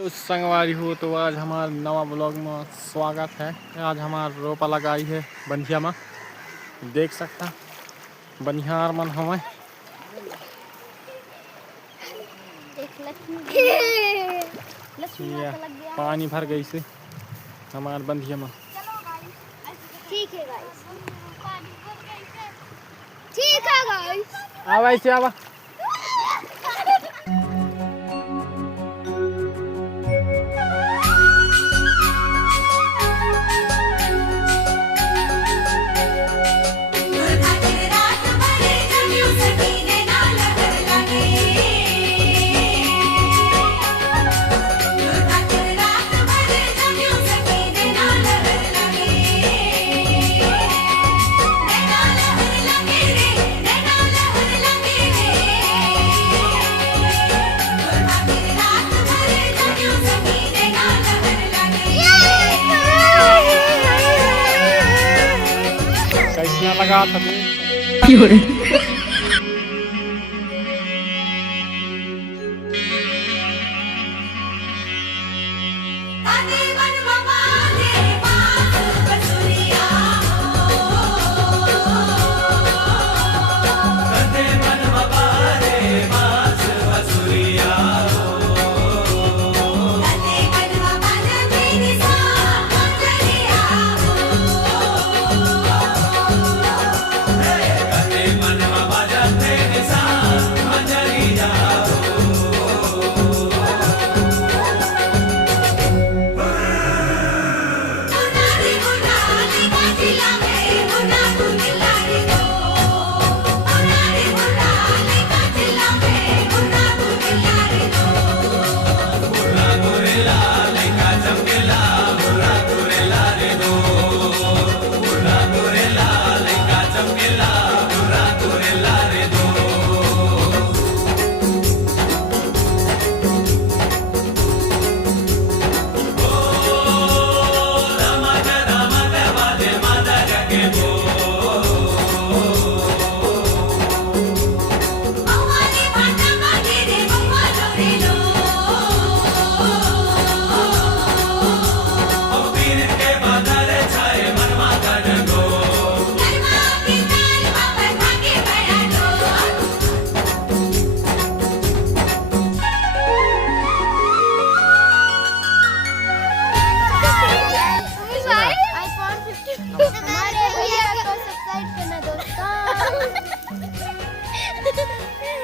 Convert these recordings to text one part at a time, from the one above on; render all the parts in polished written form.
तो संगवारी हो तो आज हमारे नवा ब्लॉग में स्वागत है। आज हमार रोपा लगाई है बंधिया में, देख सकता बनिहार मन हमें पानी भर गई से हमार बंधिया में। ठीक है गाइस, ठीक है गाइस, आवा ऐसे आवा। कैसे लगा था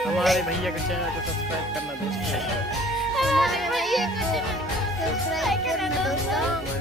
हमारे भैया के चैनल को सब्सक्राइब करना दोस्तों। हमारे भैया को